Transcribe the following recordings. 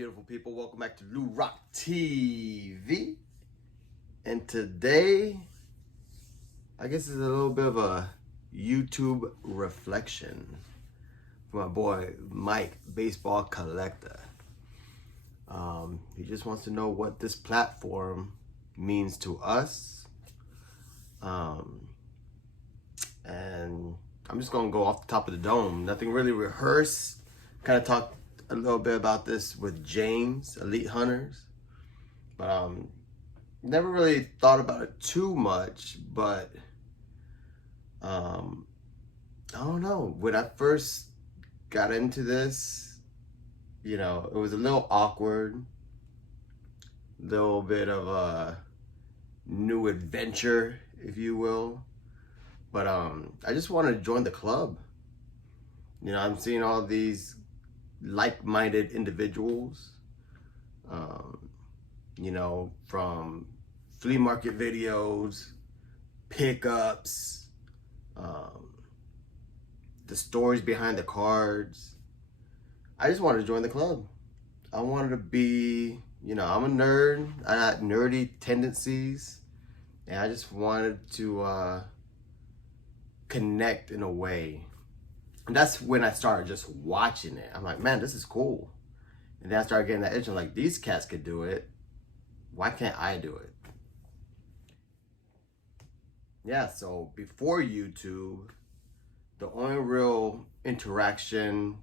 beautiful people? Welcome back to louroktv. And today, I guess it's a little bit of a YouTube reflection for my boy Mike, baseball collector. He just wants to know what this platform means to us. And I'm just gonna go off the top of the dome. Nothing really rehearsed. Kind of talked a little bit about this with James, Elite Hunters, but never really thought about it too much. But I don't know. When I first got into this, you know, it was a little awkward, little bit of a new adventure, if you will. But I just wanted to join the club. You know, I'm seeing all these like-minded individuals, you know, from flea market videos, pickups, the stories behind the cards. I just wanted to join the club. I wanted to be, you know, I'm a nerd. I got nerdy tendencies, and I just wanted to connect in a way. And that's when I started just watching it. I'm like, man, this is cool. And then I started getting that itch. I'm like, these cats could do it. Why can't I do it? Yeah, so before YouTube, the only real interaction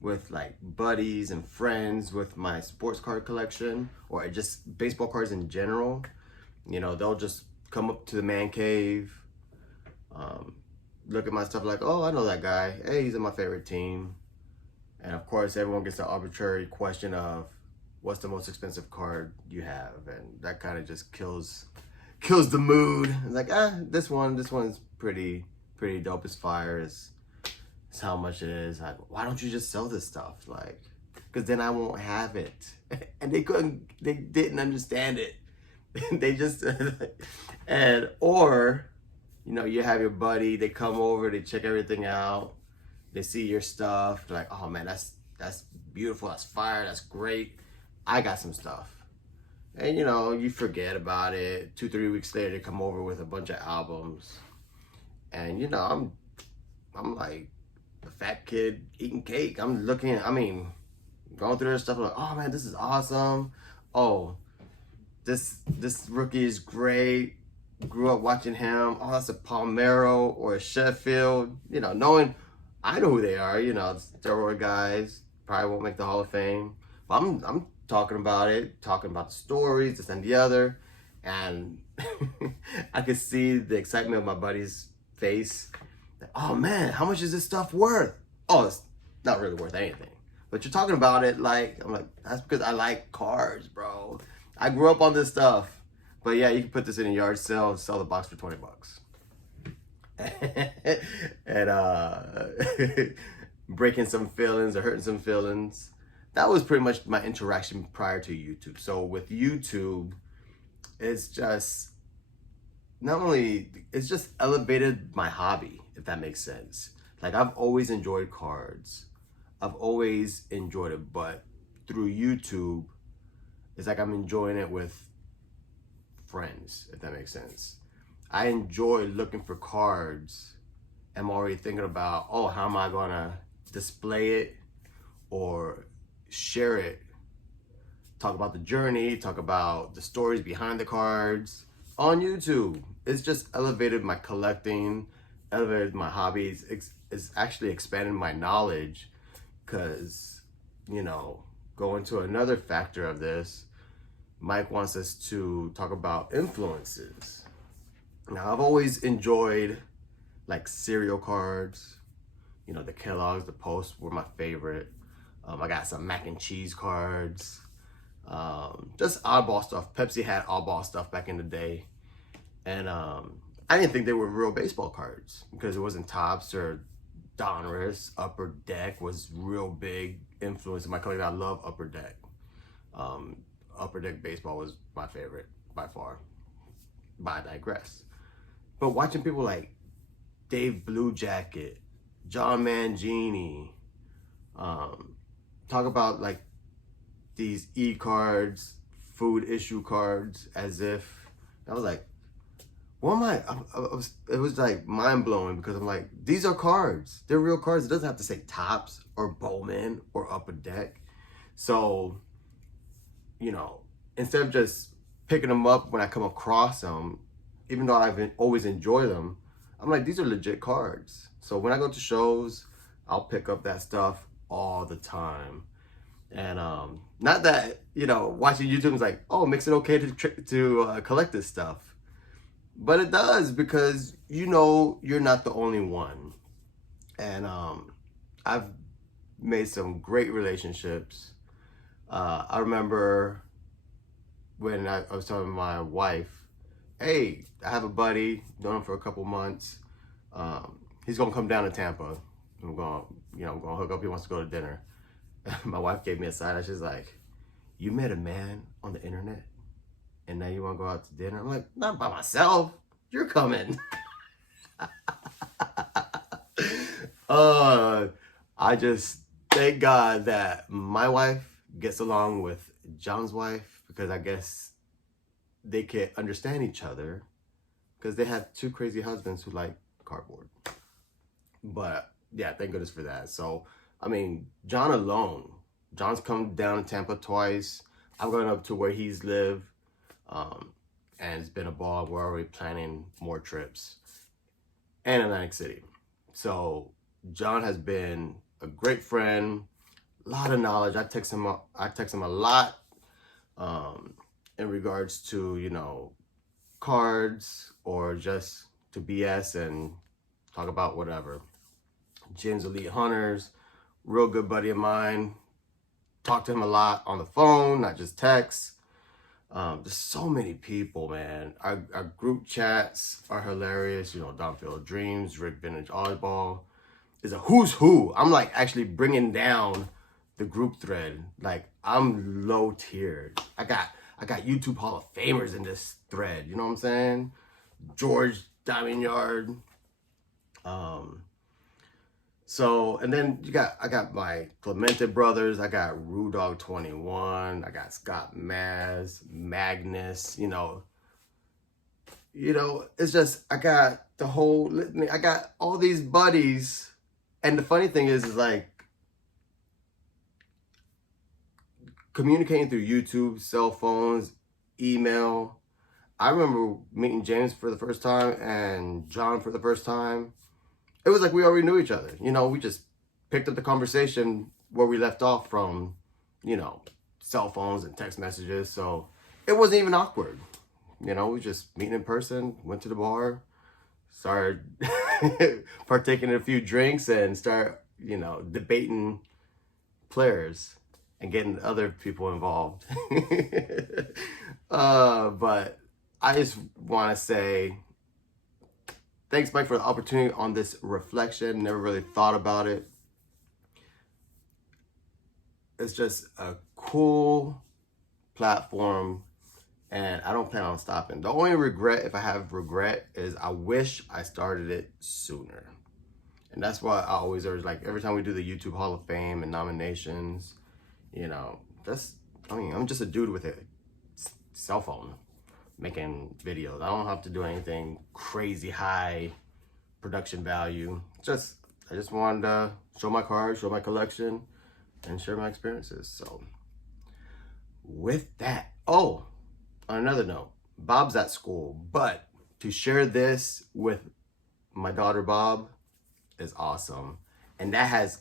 with like buddies and friends with my sports card collection, or just baseball cards in general, you know, they'll just come up to the man cave, look at my stuff like, oh, I know that guy. Hey, he's in my favorite team. And of course, everyone gets the arbitrary question of, what's the most expensive card you have? And that kind of just kills the mood. It's like, this one's pretty dope. It's fire. It's how much it is. Like, why don't you just sell this stuff? Like, because then I won't have it. And they didn't understand it. They just, or, you know, you have your buddy, they come over, they check everything out, they see your stuff, they're like, oh man, that's beautiful, that's fire, that's great. I got some stuff. And you know, you forget about it. 2-3 weeks later, they come over with a bunch of albums. And you know, I'm like a fat kid eating cake. I'm looking, going through their stuff, like, oh man, this is awesome. Oh, this rookie is great. Grew up watching him. Oh, that's a Palmero or a Sheffield. You know, knowing I know who they are. You know, steroid guys probably won't make the Hall of Fame. But I'm talking about it, talking about the stories, this and the other, and I could see the excitement of my buddy's face. Like, oh man, how much is this stuff worth? Oh, it's not really worth anything. But you're talking about it like, I'm like, that's because I like cards, bro. I grew up on this stuff. But yeah, you can put this in a yard sale, sell the box for $20. And breaking some feelings or hurting some feelings. That was pretty much my interaction prior to YouTube. So with YouTube, it's just it's just elevated my hobby, if that makes sense. Like, I've always enjoyed cards. I've always enjoyed it, but through YouTube, it's like I'm enjoying it with friends, if that makes sense. I enjoy looking for cards. I'm already thinking about, oh, how am I gonna display it or share it? Talk about the journey, talk about the stories behind the cards on YouTube. It's just elevated my collecting, elevated my hobbies. It's actually expanded my knowledge, because, you know, going to another factor of this, Mike wants us to talk about influences. Now, I've always enjoyed like cereal cards. You know, the Kellogg's, the Post were my favorite. I got some mac and cheese cards. Just oddball stuff. Pepsi had oddball stuff back in the day. And I didn't think they were real baseball cards because it wasn't Topps or Donruss. Upper Deck was real big influence in my collection. I love Upper Deck. Upper Deck baseball was my favorite by far, but I digress. But watching people like Dave Blue Jacket, John Mangini, talk about like these e-cards, food issue cards, as if, I was like, what am it was like mind blowing, because I'm like, these are cards. They're real cards. It doesn't have to say Tops or Bowman or Upper Deck. So, you know, instead of just picking them up when I come across them, even though I've always enjoyed them, I'm like, these are legit cards. So when I go to shows, I'll pick up that stuff all the time. And not that, you know, watching YouTube is like, oh, it makes it okay to collect this stuff. But it does, because you know you're not the only one. And I've made some great relationships. I remember when I was telling my wife, hey, I have a buddy, known him for a couple months. He's gonna come down to Tampa. I'm gonna hook up. He wants to go to dinner. My wife gave me a side eye. She's like, you met a man on the internet and now you want to go out to dinner? I'm like, not by myself. You're coming. I just thank God that my wife gets along with John's wife, because I guess they can understand each other, because they have two crazy husbands who like cardboard. But yeah, thank goodness for that. So, I mean, John alone, John's come down to Tampa twice. I'm going up to where he's lived. And it's been a ball. We're already planning more trips. And Atlantic City. So John has been a great friend, a lot of knowledge. I text him a lot in regards to, you know, cards, or just to BS and talk about whatever. Jim's Elite Hunters, real good buddy of mine. Talk to him a lot on the phone, not just text. There's so many people, man. Our group chats are hilarious. You know, Donfield Dreams, Rick Vintage Oddball. Is a who's who. I'm like actually bringing down the group thread. Like, I'm low tiered. I got YouTube Hall of Famers in this thread. You know what I'm saying? George Diamond Yard. So, and then I got my Clemente brothers, I got Rudog 21, I got Scott Maz, Magnus, you know, it's just, I got the whole litany. I got all these buddies. And the funny thing is like, communicating through YouTube, cell phones, email. I remember meeting James for the first time and John for the first time. It was like we already knew each other. You know, we just picked up the conversation where we left off from, you know, cell phones and text messages. So it wasn't even awkward. You know, we just meeting in person, went to the bar, started partaking in a few drinks, and start, you know, debating players and getting other people involved. But I just want to say, thanks, Mike, for the opportunity on this reflection. Never really thought about it. It's just a cool platform, and I don't plan on stopping. The only regret, if I have regret, is I wish I started it sooner. And that's why I always urge, like, every time we do the YouTube Hall of Fame and nominations, you know, I'm just a dude with a cell phone making videos. I don't have to do anything crazy high production value. I just wanted to show my cards, show my collection, and share my experiences. So with that, oh, on another note, Bob's at school, but to share this with my daughter Bob is awesome. And that has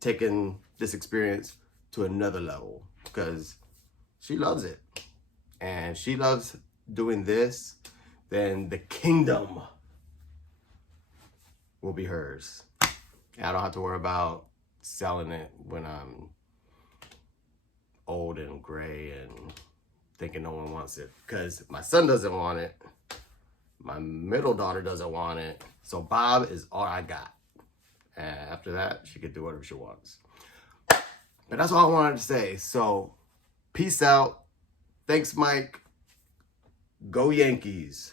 taken this experience to another level, because she loves it. And she loves doing this, then the kingdom will be hers. And I don't have to worry about selling it when I'm old and gray and thinking no one wants it. Because my son doesn't want it. My middle daughter doesn't want it. So Bob is all I got. And after that, she can do whatever she wants. But that's all I wanted to say. So peace out. Thanks, Mike. Go Yankees.